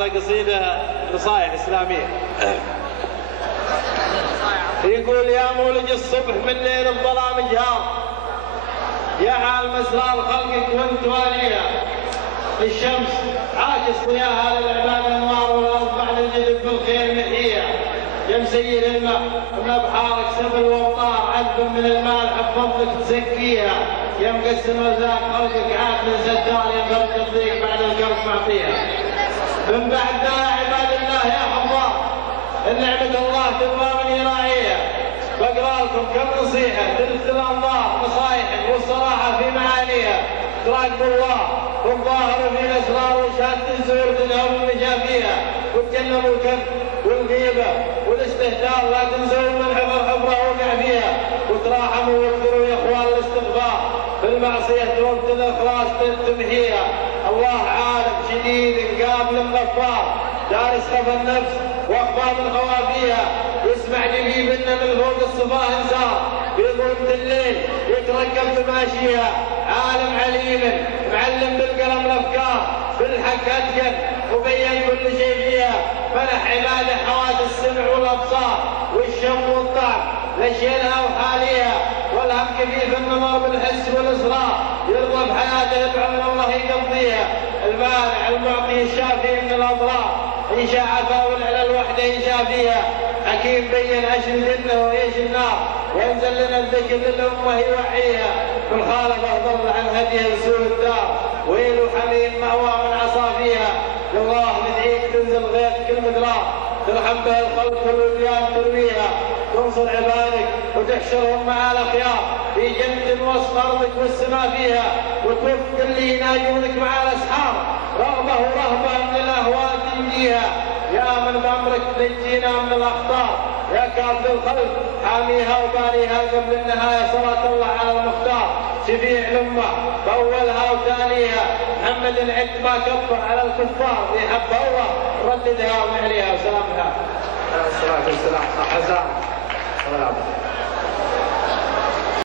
هذا قصيدة نصائح إسلامية. يقول: يا مولج الصبح من ليل الظلام جهار، يا حال مسرار خلقك وانت واليها، الشمس عاكس ضياها للعباد انوار، والارض بعد الجدب بالخير محيها، يا مسير الماء من ابحارك سبل وامطار، عذب من المال حفظك تزكيها، يا مقسم رزاق خلقك عاقل ستار، يا فرج الضيق بعد القلب معطيها. من بعد يا عباد الله يا حضار، النعمة الله تبغى من يراعيها، بقرا لكم كم نصيحة تلفت الأنظار، نصائح والصراحة في معانيها، تراقبوا الله والظاهر في الأسرار، وشهادة الزور تنهوا المشافيها، وتجنبوا الكذب والغيبة والاستهتار، لا تنسوا من حفرة وقع فيها، وتراحموا واقدروا يا اخوان الاستغفار، بالمعصية وقت الإخلاص تمحيها. الله عالم شديد قابل غفار، دارس خفى النفس واخفى من خوافيها، يسمع جبيبنا من فوق الصفاه انسار، في ظلمة الليل يترقب بماشيها، عالم عليم معلم بالقلم الافكار، بالحق اتقن وبين كل شيء فيها، منح عباده حواس السمع والابصار والشم والطعم لشيلها وحاليها، والهم كفيف النظر بالحس والاصرار، يرضى بحياته بعمر الله يقضيها، المانع المعطي الشافي من الاضرار، إن شاء عفا والعلى الوحدة يشافيها، حكيم بين ايش الجنة وايش النار، وانزل لنا الذكر للأمة يوحيها، من خالف ضل عن هديه لسوء الدار، ويل حميم مأوى من عصا فيها، لله ندعيك تنزل غيث كل مدرار، ترحم به الخلق والوليان ترويها، تنصر عبادك وتحشرهم مع الأخيار، في جنة وسط أرضك والسماء فيها، وتوفق اللي يناجونك مع الأسحار، رغبة ورهبة من الأهواء تنجيها، يا من بأمرك تنجينا من الأخطار، يا كافي الخلق حاميها وباريها، قبل النهاية صلاة الله على المختار، شفيع الأمة بأولها وتاليها، محمد العد ما كفر على الكفار، يحب الله رددها ونعليها وسلامها. الصلاة والسلام. حسن.